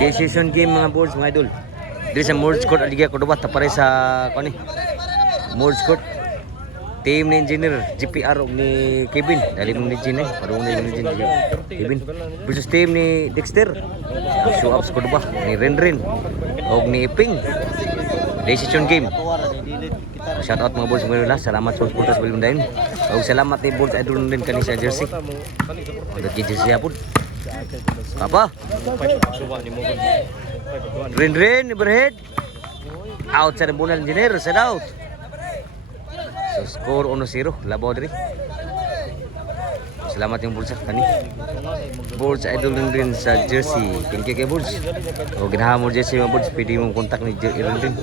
Decision game mga boards mga idol. Diri sa Mords Court Aliga Cordova tapare sa kani. Mords Court. Team ni engineer GPR ug ni Kevin. Dali mo ni engineer, parong ni engineer Kevin. Versus team ni Dexter. Show ups Cordova ni Renren ug ni Iping. Decision game. Shout out mga boards mga idol. Salamat sa supporters William Dain. Ug salamat ni boards idol din kani sa jersey. Ug jersey apod. Apa? Rin overhead. Out sa bunal engineer, set out. So score 1-0 labaw diri. Salamat yung bulsa kani. Bulls idol din sa jersey. Thank you kay Bulls. O ginaha mo jersey mga Bulls, pwede mo kontak ni Iron din.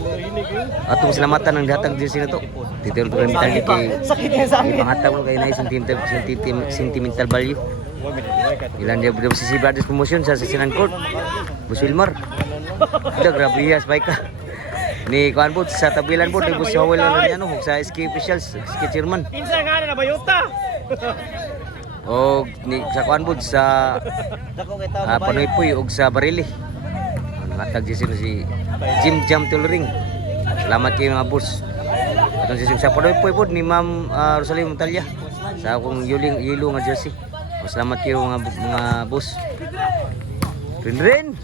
Atong salamatan ng dihatag jersey na to. Detail ko rin bitang kay pangatag mo kay na sentimental value. Ilan dia berapa sisi Brothers Promotion sa Sisinan Court. Bus Wilmar. Dah grabe ya spike. Ni kuan po sa tabilan po ni Bus Howell na ano sa SK officials, SK chairman. Pinsa nga na bayuta. Og ni sa kuan po sa Panoypoy og sa Barili. Natag si Jim Jam Tolring. Salamat kay mga boss. Atong sisig sa Panoypoy po ni Ma'am Rosalie Montalya sa akong yelo nga jersey. Salamat kayo mga boss. Rin.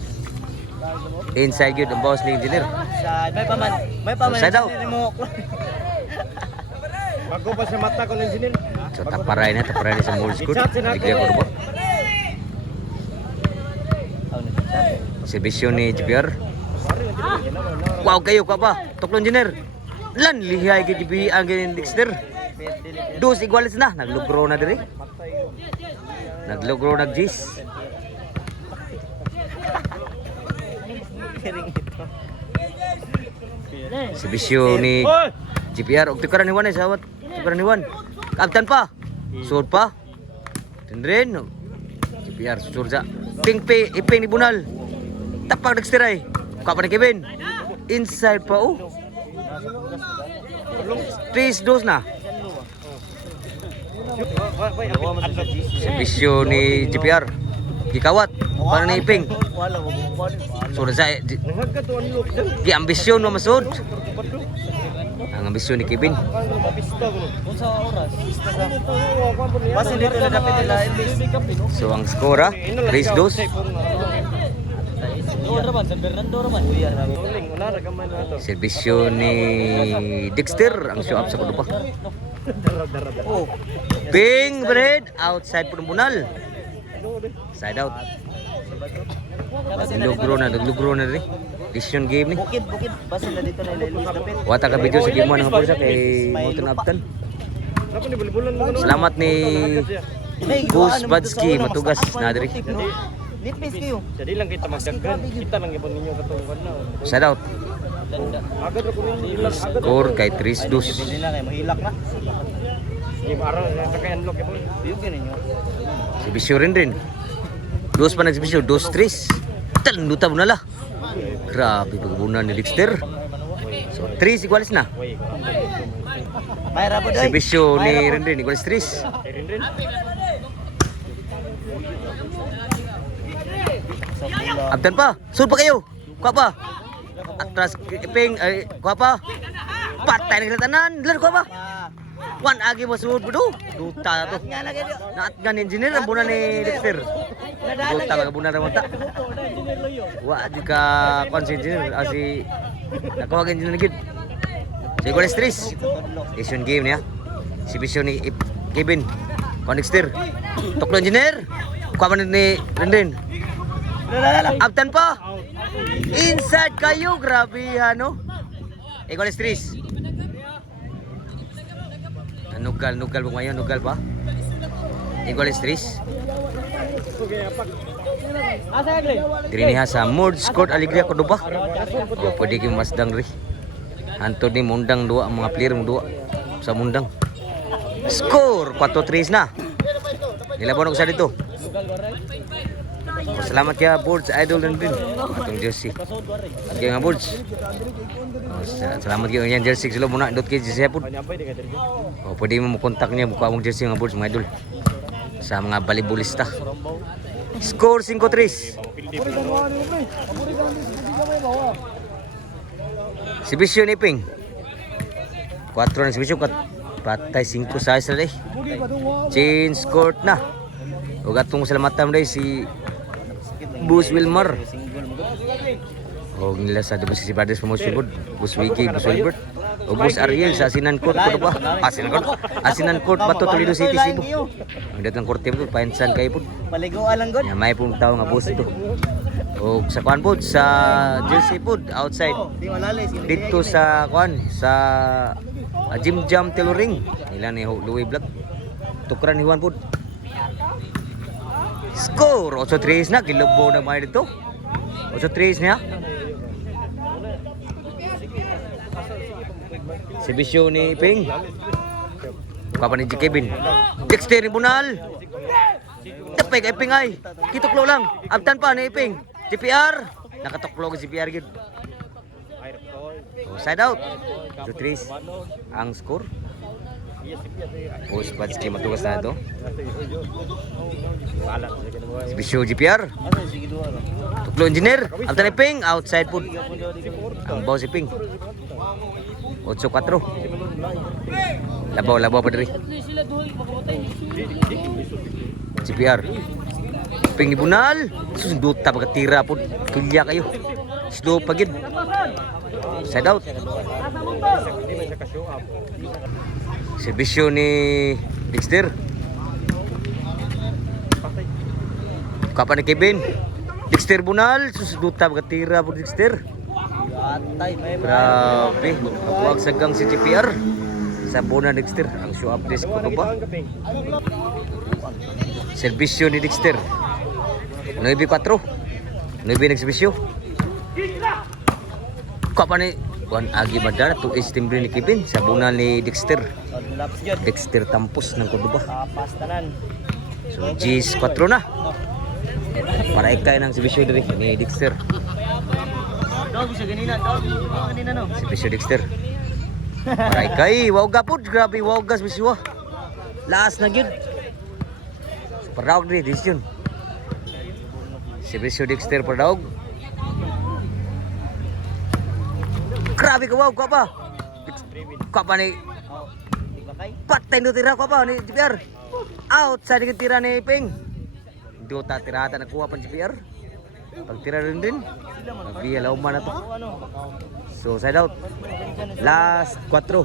Inside good ang boss ni engineer. May paman. Side out. Bago pa sa mata ko ng engineer. So taparay na sa Mords Court. Ligya ko ba? Servisyo ni GPR. Wow kayo ka ba? Tuklo engineer. Lan lihay kay GPR ang Dexter. Dos iguales na. Naglugro na diri. Naglogro nagjis. Servisyo ni GPR og tukaran ni Juan ay sawat. Tukaran ni Juan. Kaptan pa. Sud pa. Tindren. GPR surja. Iping ni Bunal. Tapak nagstiray. Ka pa ni Kevin. Inside pa oh. 3-2 na. Servisyo ni GPR. Gikawat. Para ni Iping. Sudah saya. Di ambisyon mo masud. Ang ambisyon ni Kevin. So ang skora 3-2. Servisyo ni Dexter ang show up sa Cordova. Ping bread outside Pununal. Side out. Naglugro na rin. Decision game ni. Bukid basta na dito na ilis dapat. Wata ka video sa game mo ng bulsa kay Mountain Upton. Salamat ni Gus Badsky matugas na diri. Nipis kayo. Jadi lang kita magdaghan. Kita lang ipon ninyo katong na. Side out. Agad ra ko ninyo. Score kay 3-2. Hindi na kayo mahilak na. Di araw sa kay unlock ipon. Yugin ninyo. Servisyo rin. Dos pa nagservisyo, 2-3. Talanduta mo na lah. Grabe pagbunan ni Dexter. So 3 iguales na. May rabo dai. Servisyo ni Rin iguales 3. Rin. Abdan pa. Sud pa kayo. Kuha pa. Atras Iping kuha pa. Patay na tanan. Dilan kuha pa. Wan agi mo sud budo. Duta to. Naat gan engineer ang bunan ni Dexter. Duta mga bunan ra ta. Wa di ka kon si engineer asi nakuha kan engineer gid. Sige goal stress. Asian game niya. Servisyo ni Kevin. Kon Dexter. Tuklo engineer. Kuha pa ni Rendren. Abdan pa. Inside kayo. Grabe ano. Igual stress. Nugal po ngayon. Nugal pa. Igual stress. Diriniha sa Mords Court Alegria Cordova. O pwede kayo masdang rin. Anthony Mundang dua. Ang mga player mo dua. Sa Mundang. Score 4-3 na. Nilaban ako sa dito. Salamat kaya boards idol din atong jersey. Okay nga boards. Salamat kayo yan jersey sila muna dot kay jersey pod. Pwede mo kontak niya buka mong jersey nga boards mga idol sa mga volleyballista. Score 5-3. Si Bisyo ni Ping. 4 na si Bisyo. Patay 5 sa isa rin. Change court na. Huwag atong salamatan rin si Bus Wilmar. Huwag nila sa Dubos si Brothers Promotion Board. Bus Wiki, Bus Wilbert. O Bus Ariel sa Asinan Court. Ano ba? Asinan Court ba to? Toledo City, Cebu. Ang datang korte po. Pahinsan kayo po. Paliguan lang god. May pong tao nga bus ito. O sa kuan po, sa Jersey po, outside. Di malalis. Dito sa kuan, sa Jim Jam Tailoring. Nila ni Louis Black. Tukuran ni Juan po. Score! 8-3 na. Gilobo na mga dito. 8-3 niya. Si Bisyo ni Ping. Kapa ni G. Kevin. Dexter ni Bunal. Tapay kay Ping ay. Kituklo lang. Abtan pa ni Ping. GPR. Nakatuklo si GPR gid. Side out. 2-3 ang score. Post Badski matugas na ito. Si Bisyo GPR. Tuklo engineer. Abtan ni Ping. Outside po. Ang baw si Ping. 8-4. Labaw pa diri. CPR. Ping ni Bunal. Susunduta pagkatira po. Kilya kayo. Slow pagid. Side out. Servisyo ni Dexter. Kapan ni Kevin. Dexter Bunal. Susunduta pagkatira po Dexter. Atay, may Grabe. Kapuag sagang si GPR. Sa Bona Dexter. Ang show up desk ko ba? Servisyo ni Dexter. 9-4. 9 nagservisyo. Kapan ni Juan Agi Madara. 2 timbre ni Kevin. Sa Bona ni Dexter. Dexter Tampos ng Cordoba. Tapas tanan. So G's 4 na. Para ikay ng servisyo diri ni Dexter. Dog siya ganina, dog. Ganina no. Servisyo Dexter. Para ikay. Wow gapod. Grabe wow gas bisyo. Laas na gyud. Super dog diri decision. Servisyo Dexter per dog. Grabe ka wow ka pa. Ka pa ni patay no tira ka pa ni GPR. Out sa dikit tira ni Ping. Dota tirata nakuha pa GPR. Pagtira rin din. Nabiya lauman na to. So side out. Last 4.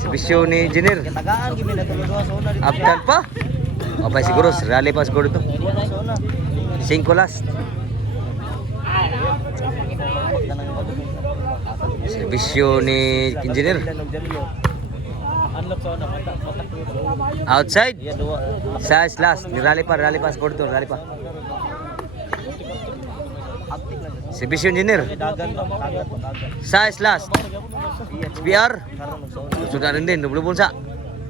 Servisyo ni Engineer. Tagaan gimi na tulo sa una dito. Abtan pa. Okay siguro. Rally pa siguro to. 5 last. Servisyo ni Engineer. Outside. Size last. Rally pa score to. Rally pa. Servisyo Engineer. Size last. GPR. Sudah rin din. Double bulsa.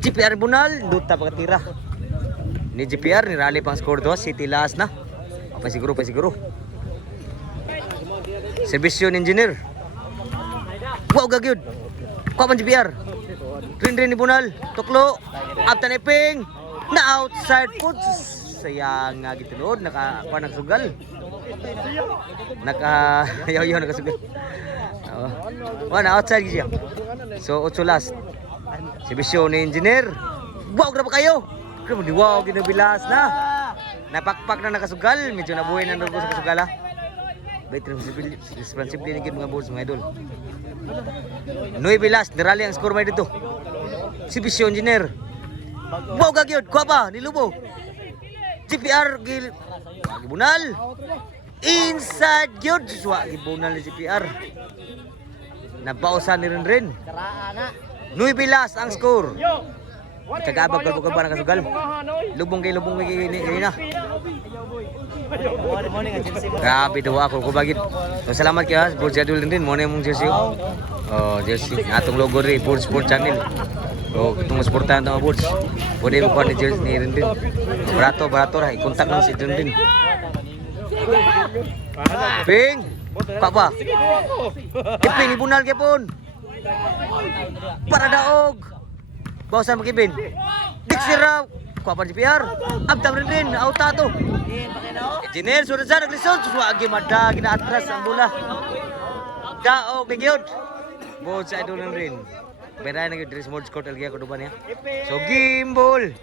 GPR Bunal. Duta pagkatira. Ni GPR. Ni rally pang score to. City last na. Pa siguro. Servisyo Engineer. Wow gagyud. Kuha man GPR. Rin ni Bunal. Tuklo. Abtan ni Ping. Na outside foot. Sayang nga gitulod. Nagsugal. Yaw nakasugal. Na outside siya. So 8 last. Servisyo ni Engineer. Wow grabe kayo. Grabe wow ginabilas na. Napakpak na nakasugal. Medyo nabuhay na sa kasugala. Bait responsibility ni mga boss mga idol. 9 last. Nirali ang score may dito. Servisyo Engineer. Wow gagyod. Kuha pa. Nilubo. GPR. Bunal. Inside gyud. Suwa. Bunal ni GPR. Nabausan ni rin. 9 last ang score. Kagabag kalbo ba nakasugal. Lubong kay na. Grabe daw ako kubagit. So salamat kay Board Jadul din mo na mong jersey. Oh, jersey. Atong logo ri Board Sport Channel. So itong sportahan ng Boards. Pwede mo kuha ni jersey ni rin din. Barato ra i-contact lang si din. Ping. Papa. Iping ibunal gyapon. Para daog. Bawasan mo Kevin. Diksira. Kuha pa si PR. Abdam rin. Auta to. Engineer, sunod sa naglisod. Suwagi mada. Ginaatras ang bola. Daog ni Gyud. Ball sa idol rin. Beray na Gyud. Dress mode score talaga ko duban niya. So game ball.